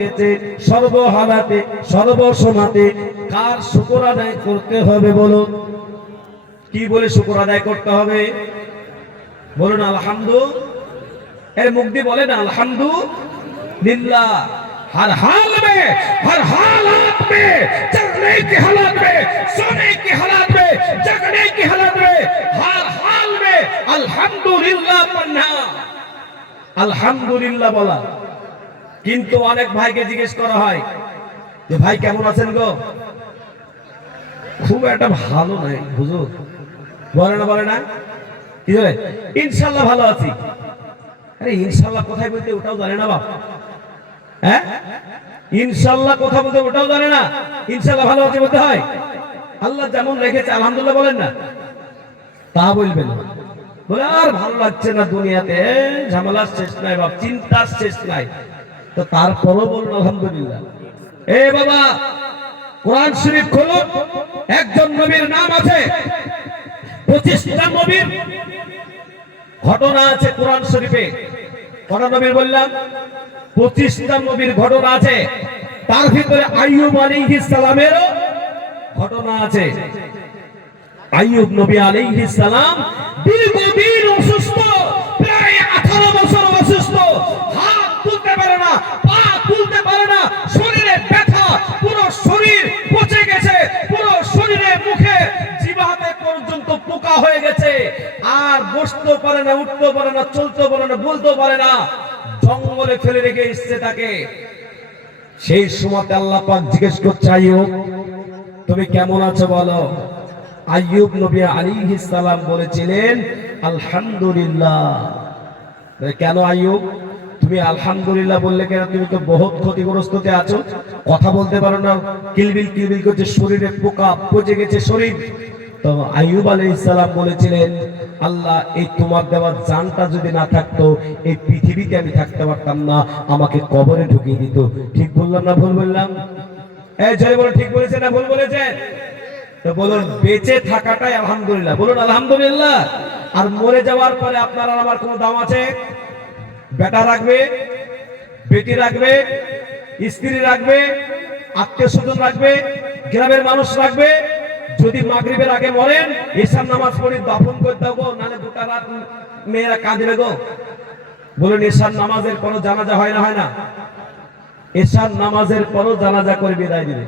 হয়েছে, সর্বহালাতে সর্বসমাতে কার শুকর আদায় করতে হবে বলুন কি বলে শুকর আদায় করতে হবে বলুন আলহামদু এর মুখ দিয়ে বলেন আলহামদুলিল্লাহ हर हाल में हर हालात में चलने के हालात में सोने के हालात में जगने के हालात में हर हाल में अल्हम्दुलिल्लाह पढ़ना আলহামদুলিল্লাহ বলা কিন্তু অনেক ভাইকে জিজ্ঞেস করা হয় যে, ভাই, কেমন আছেন গো? খুব একটা ভালো নাই, হুজুর। বলে না বলে না। কি বলে? ইনশাল্লাহ ভালো আছি। আরে ইনশাল্লাহ কোথায় বলতে ওটাও জানে না বাপ। হ্যাঁ? ইনশাল্লাহ কথা বলতে ওটাও জানে না। ইনশাল্লাহ ভালো আছে বলতে হয়। আল্লাহ যেমন রেখেছে, আলহামদুলিল্লাহ বলেন না। তা বলবেন। বলে, আর ভালো লাগছে না দুনিয়াতে, ঝামেলার শেষ নাই বাপ, চিন্তার শেষ নাই। তো তারপরও বলুন আলহামদুলিল্লাহ। এ বাবা, কোরআন শরীফ খোলো একজন নবীর নাম আছে, পঁচিশটা নবীর ঘটনা আছে কোরআন শরীফে। কটা নবীর বললাম, পঁচিশটা নবীর ঘটনা আছে, তার ভিতরে আইয়ুব আলাইহিস সালামেরও ঘটনা আছে। আইয়ুব নবী আলাইহিস সালাম দীর্ঘদিন না উঠতেও পারে না, চলতেও পারে না, বলতেও পারে না। জঙ্গলে ফেলে রেখে এসছে তাকে। সেই সময়তে আল্লাহ পাক জিজ্ঞেস করছে, আইয়ুব, তুমি কেমন আছো বলো? আইয়ুব নবী আলাইহিস সালাম বলেছিলেন, আলহামদুলিল্লাহ। কেন আইয়ুব? তুমি আলহামদুলিল্লাহ বললে কেন? তুমি তো বহুত ক্ষতিগ্রস্ততে আছো। কথা বলতে পারো না। কিলবিল কিলবিল করছে, শরীরে পোকা পচে গেছে, শরীর। তো আইয়ুব আলাইহিস সালাম বলেছিলেন, আল্লাহ, এই তোমার দেওয়া জানটা যদি না থাকতো, এই পৃথিবীতে আমি থাকতে পারতাম না, আমাকে কবরে ঢুকিয়ে দিত। ঠিক বললাম না ভুল বললাম? জয় ঠিক বলেছে না ভুল বলেছে তো বলুন, বেঁচে থাকাটাই আলহামদুলিল্লাহ। বলুন, আলহামদুলিল্লাহ। আর মরে যাওয়ার পরে আপনার আমার কোনো দাম আছে? বেটা রাখবে? বেটি রাখবে? স্ত্রী রাখবে? আত্মীয় স্বজন রাখবে? গ্রামের মানুষ রাখবে? যদি মাগরিবের আগে মরেন ঈশান নামাজ পড়ি দফন করতে হব নাহলে দুটা রাত মেয়েরা কাঁদবে গো। বলুন, ঈশান নামাজের কোনো জানাজা হয় না হয় না? ঈশান নামাজের পরও জানাজা করে বিদায় দিবে।